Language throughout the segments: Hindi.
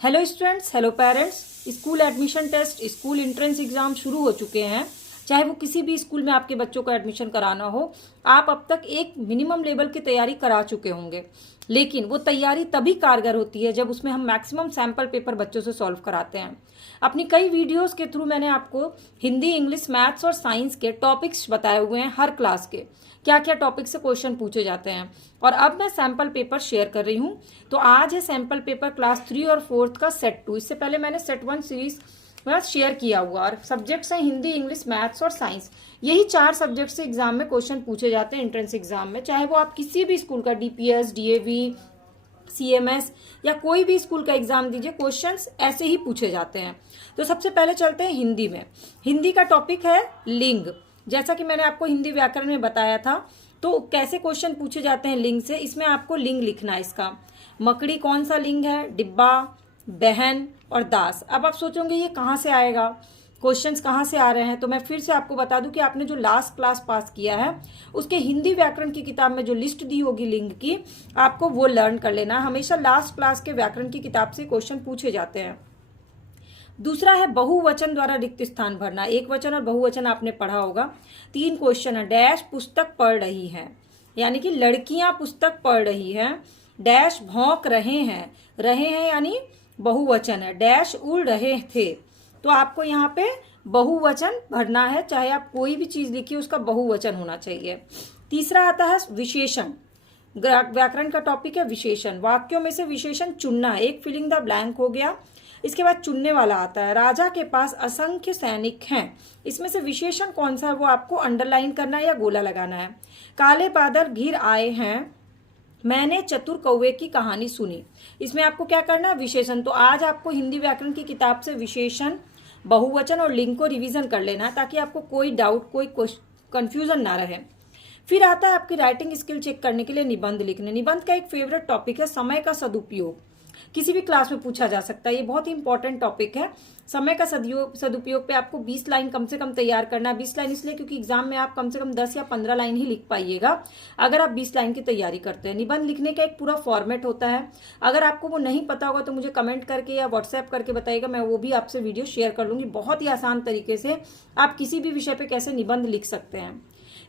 Hello students, hello parents. School admission test, school entrance exam शुरू हो चुके हैं। चाहे वो किसी भी स्कूल में आपके बच्चों को एडमिशन कराना हो, आप अब तक एक मिनिमम लेवल की तैयारी करा चुके होंगे। लेकिन वो तैयारी तभी कारगर होती है जब उसमें हम मैक्सिमम सैंपल पेपर बच्चों से सॉल्व कराते हैं। अपनी कई वीडियोस के थ्रू मैंने आपको हिंदी, इंग्लिश, मैथ्स और साइंस के टॉपिक्स बताए हुए हैं। हर क्लास के क्या क्या टॉपिक से क्वेश्चन पूछे जाते हैं, और अब मैं सैंपल पेपर शेयर कर रही हूँ। तो आज है सैंपल पेपर क्लास 3 और 4 का सेट 2। इससे पहले मैंने सेट 1 सीरीज में शेयर किया हुआ, और सब्जेक्ट्स हैं हिंदी, इंग्लिश, मैथ्स और साइंस। यही 4 सब्जेक्ट से एग्जाम में क्वेश्चन पूछे जाते हैं एंट्रेंस एग्जाम में। चाहे वो आप किसी भी स्कूल का डीपीएस, डीएवी, सीएमएस या कोई भी स्कूल का एग्जाम दीजिए, क्वेश्चंस ऐसे ही पूछे जाते हैं। तो सबसे पहले चलते हैं हिंदी में। हिंदी का टॉपिक है लिंग। जैसा कि मैंने आपको हिंदी व्याकरण में बताया था, तो कैसे क्वेश्चन पूछे जाते हैं लिंग से। इसमें आपको लिंग लिखना है। इसका मकड़ी कौन सा लिंग है, डिब्बा, बहन और दास। अब आप सोचोगे ये कहाँ से आएगा, क्वेश्चंस कहाँ से आ रहे हैं। तो मैं फिर से आपको बता दूं कि आपने जो लास्ट क्लास पास किया है उसके हिंदी व्याकरण की किताब में जो लिस्ट दी होगी लिंग की, आपको वो लर्न कर लेना। हमेशा लास्ट क्लास के व्याकरण की किताब से क्वेश्चन पूछे जाते हैं। दूसरा है बहुवचन द्वारा रिक्त स्थान भरना। एक वचन और बहुवचन आपने पढ़ा होगा। 3 क्वेश्चन है। डैश पुस्तक पढ़ रही है, यानी कि लड़कियां पुस्तक पढ़ रही हैं। डैश भौंक रहे हैं यानी बहुवचन है। डैश उड़ रहे थे, तो आपको यहाँ पे बहुवचन भरना है। चाहे आप कोई भी चीज लिखिए उसका बहुवचन होना चाहिए। तीसरा आता है विशेषण। व्याकरण का टॉपिक है विशेषण। वाक्यों में से विशेषण चुनना है। एक फिलिंग द ब्लैंक हो गया। इसके बाद चुनने वाला आता है। राजा के पास असंख्य सैनिक हैं। इसमें से विशेषण कौन सा है वो आपको अंडरलाइन करना है या गोला लगाना है। काले बादल घिर आए हैं, मैंने चतुर कौवे की कहानी सुनी। इसमें आपको क्या करना है, विशेषण। तो आज आपको हिंदी व्याकरण की किताब से विशेषण, बहुवचन और लिंग को रिवीजन कर लेना है, ताकि आपको कोई डाउट, कोई कंफ्यूजन ना रहे। फिर आता है आपकी राइटिंग स्किल चेक करने के लिए निबंध लिखने। निबंध का एक फेवरेट टॉपिक है समय का सदुपयोग। किसी भी क्लास में पूछा जा सकता है, ये बहुत ही इंपॉर्टेंट टॉपिक है। समय का सदुपयोग पे आपको 20 लाइन कम से कम तैयार करना है। 20 लाइन इसलिए क्योंकि एग्जाम में आप कम से कम 10 या 15 लाइन ही लिख पाइएगा अगर आप 20 लाइन की तैयारी करते हैं। निबंध लिखने का एक पूरा फॉर्मेट होता है। अगर आपको वो नहीं पता होगा तो मुझे कमेंट करके या व्हाट्सएप करके बताइएगा, मैं वो भी आपसे वीडियो शेयर कर लूंगी। बहुत ही आसान तरीके से आप किसी भी विषय पे कैसे निबंध लिख सकते हैं।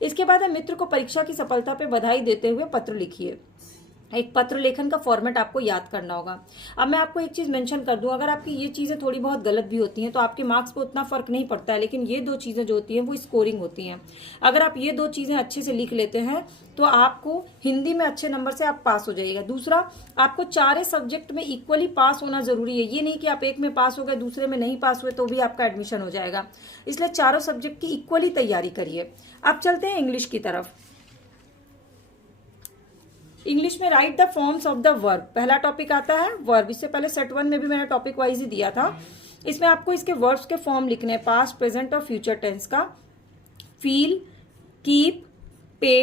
इसके बाद है मित्र को परीक्षा की सफलता पे बधाई देते हुए पत्र लिखिए। एक पत्र लेखन का फॉर्मेट आपको याद करना होगा। अब मैं आपको एक चीज मेंशन कर दूं, अगर आपकी ये चीजें थोड़ी बहुत गलत भी होती हैं तो आपके मार्क्स पे उतना फर्क नहीं पड़ता है, लेकिन ये 2 चीजें जो होती हैं वो स्कोरिंग होती हैं। अगर आप ये 2 चीजें अच्छे से लिख लेते हैं तो आपको हिंदी में अच्छे नंबर से आप पास हो जाइएगा। दूसरा, आपको 4 सब्जेक्ट में इक्वली पास होना जरूरी है। ये नहीं कि आप एक में पास हो गए दूसरे में नहीं पास हुए तो भी आपका एडमिशन हो जाएगा। इसलिए 4 सब्जेक्ट की इक्वली तैयारी करिए। अब चलते हैं इंग्लिश की तरफ। इंग्लिश में right the forms of the verb. पहला टॉपिक आता है वर्ब। इससे पहले सेट 1 में भी मैंने टॉपिक वाइज ही दिया था। इसमें आपको इसके वर्ब्स के फॉर्म लिखने हैं, पास्ट, प्रेजेंट और फ्यूचर टेंस का। Feel, keep, pay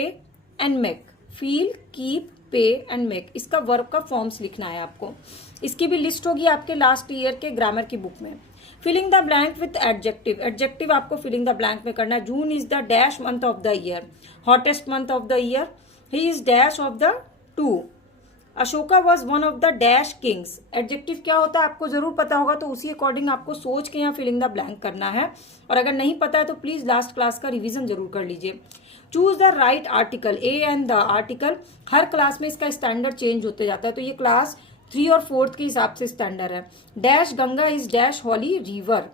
and make. Feel, keep, pay and make, इसका वर्ब का फॉर्म्स लिखना है आपको। इसकी भी लिस्ट होगी आपके लास्ट ईयर के ग्रामर की बुक में। Filling the blank with adjective. Adjective आपको फिलिंग द ब्लैंक में करना है। June is the dash month of the year, hottest month of the year. He is dash of the 2. Ashoka was one of the dash Kings. Adjective क्या होता है आपको जरूर पता होगा, तो उसी अकॉर्डिंग आपको सोच के यहाँ फिलिंग द ब्लैंक करना है। और अगर नहीं पता है तो प्लीज लास्ट क्लास का रिवीजन जरूर कर लीजिए। Choose the right article. A and the article, her class में इसका स्टैंडर्ड चेंज होते जाता है, तो ये क्लास 3 और 4 के हिसाब से स्टैंडर्ड है। Dash Ganga is dash holy river.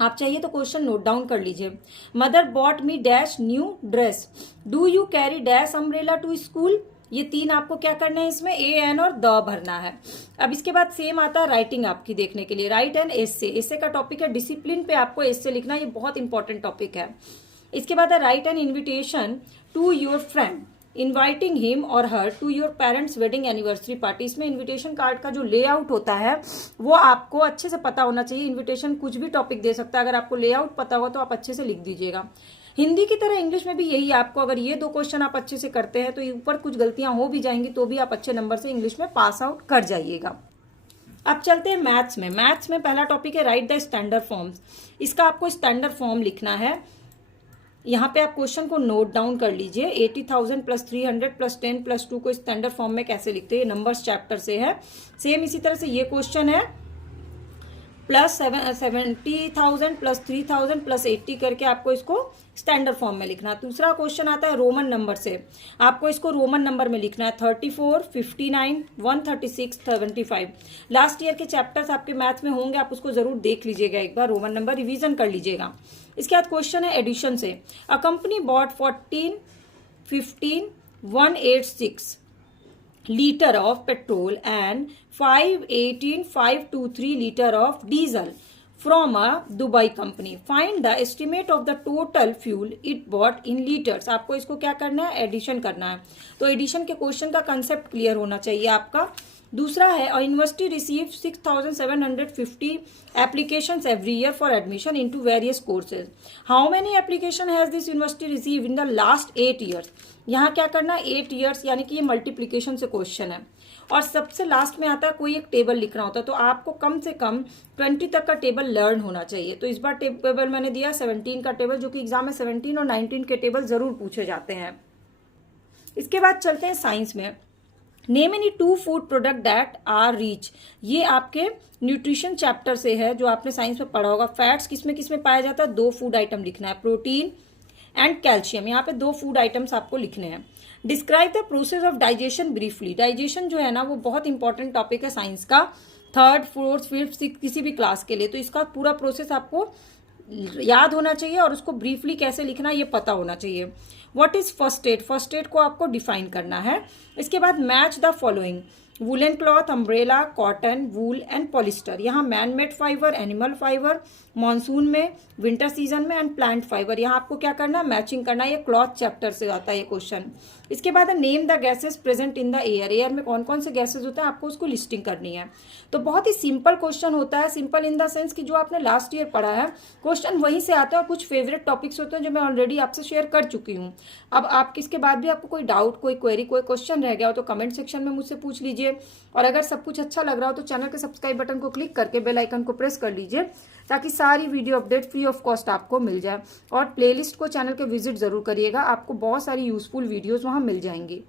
आप चाहिए तो क्वेश्चन नोट डाउन कर लीजिए। Mother bought me dash new dress. Do you carry dash umbrella to school. ये 3 आपको क्या करना है, इसमें ए एन और द भरना है। अब इसके बाद सेम आता है राइटिंग आपकी देखने के लिए। राइट एन एस्से। एस्से का टॉपिक है डिसिप्लिन पे आपको एस्से लिखना, ये बहुत इंपॉर्टेंट टॉपिक है। इसके बाद है right an invitation to your friend, inviting him और her to your parents wedding anniversary party. इसमें इन्विटेशन कार्ड का जो लेआउट होता है वो आपको अच्छे से पता होना चाहिए। इन्विटेशन कुछ भी टॉपिक दे सकता है, अगर आपको लेआउट पता होगा तो आप अच्छे से लिख दीजिएगा। हिंदी की तरह इंग्लिश में भी यही आपको, अगर ये 2 क्वेश्चन आप अच्छे से करते हैं तो ऊपर कुछ गलतियां हो भी जाएंगी तो भी आप अच्छे नंबर से इंग्लिश में पास आउट कर जाइएगा। अब चलते हैं मैथ्स में। मैथ्स में पहला टॉपिक है राइट द स्टैंडर्ड फॉर्म्स। इसका आपको स्टैंडर्ड फॉर्म लिखना है। यहाँ पे आप क्वेश्चन को नोट डाउन कर लीजिए। 80,000 + 300 + 10 + 2 को स्टैंडर्ड फॉर्म में कैसे लिखते हैं, नंबर्स चैप्टर से है। सेम इसी तरह से ये क्वेश्चन है प्लस 70,000 प्लस 3,000 प्लस 80 करके आपको इसको स्टैंडर्ड फॉर्म में लिखना है। दूसरा क्वेश्चन आता है रोमन नंबर से, आपको इसको रोमन नंबर में लिखना है 34, 59, 136, 75। लास्ट ईयर के चैप्टर्स आपके मैथ में होंगे, आप उसको जरूर देख लीजिएगा, एक बार रोमन नंबर रिवीजन कर लीजिएगा। इसके बाद क्वेश्चन है एडिशन से। A company bought 14, 15, 186 liter of petrol and 518,523 liter of diesel from a Dubai company. Find the estimate of the total fuel it bought in liters. आपको इसको क्या करना है, एडिशन करना है। तो एडिशन के क्वेश्चन का कंसेप्ट क्लियर होना चाहिए आपका। दूसरा है a university receive 6,750 applications every year for admission into various courses. How many application has this university received in the last 8 years? यहाँ क्या करना है, 8 years, यानी कि ये मल्टीप्लीकेशन से क्वेश्चन है। और सबसे लास्ट में आता है कोई एक टेबल लिखना होता है, तो आपको कम से कम 20 तक का टेबल लर्न होना चाहिए। तो इस बार टेबल मैंने दिया 17 का टेबल, जो कि एग्जाम में 17 और 19 के टेबल जरूर पूछे जाते हैं। इसके बाद चलते हैं साइंस में। Name any 2 food product that are rich. ये आपके न्यूट्रिशन चैप्टर से है, जो आपने साइंस में पढ़ा होगा। फैट्स किसमें किसमें पाया जाता है, 2 फूड आइटम लिखना है, प्रोटीन एंड कैल्शियम। यहाँ पे 2 फूड आइटम्स आपको लिखने हैं। Describe the process of digestion briefly. Digestion जो है ना, वो बहुत इंपॉर्टेंट टॉपिक है साइंस का, 3rd, 4th, 5th, 6th किसी भी क्लास के लिए। तो इसका पूरा प्रोसेस आपको याद होना चाहिए और उसको ब्रीफली कैसे लिखना ये पता होना चाहिए। What is first aid, first aid को आपको डिफाइन करना है। इसके बाद match the following, woollen cloth, umbrella, cotton, wool and polyester. यहाँ man made fibre, animal fibre, monsoon में, विंटर सीजन में, एंड प्लांट फाइबर। यहाँ आपको क्या करना है, मैचिंग करना है। ये क्लॉथ चैप्टर से आता है ये क्वेश्चन। इसके बाद name the gases present in the air. Air में कौन कौन से गैसेस होते हैं, आपको उसको लिस्टिंग करनी है। तो बहुत ही सिंपल क्वेश्चन होता है, सिंपल इन द सेंस कि जो आपने लास्ट ईयर पढ़ा है क्वेश्चन वहीं से आता है, और कुछ फेवरेट टॉपिक्स होते हैं जो मैं ऑलरेडी आपसे शेयर कर चुकी हूँ। अब आप इसके बाद भी आपको कोई डाउट, कोई क्वेरी, कोई क्वेश्चन रह गया हो तो कमेंट सेक्शन में मुझसे पूछ लीजिए। और अगर सब कुछ अच्छा लग रहा हो तो चैनल के सब्सक्राइब बटन को क्लिक करके बेल आइकन को प्रेस कर लीजिए, ताकि सारी video update free of cost आपको मिल जाए। और प्लेलिस्ट को चैनल के विजिट जरूर करिएगा, आपको बहुत सारी यूजफुल वीडियोस वहां मिल जाएंगी।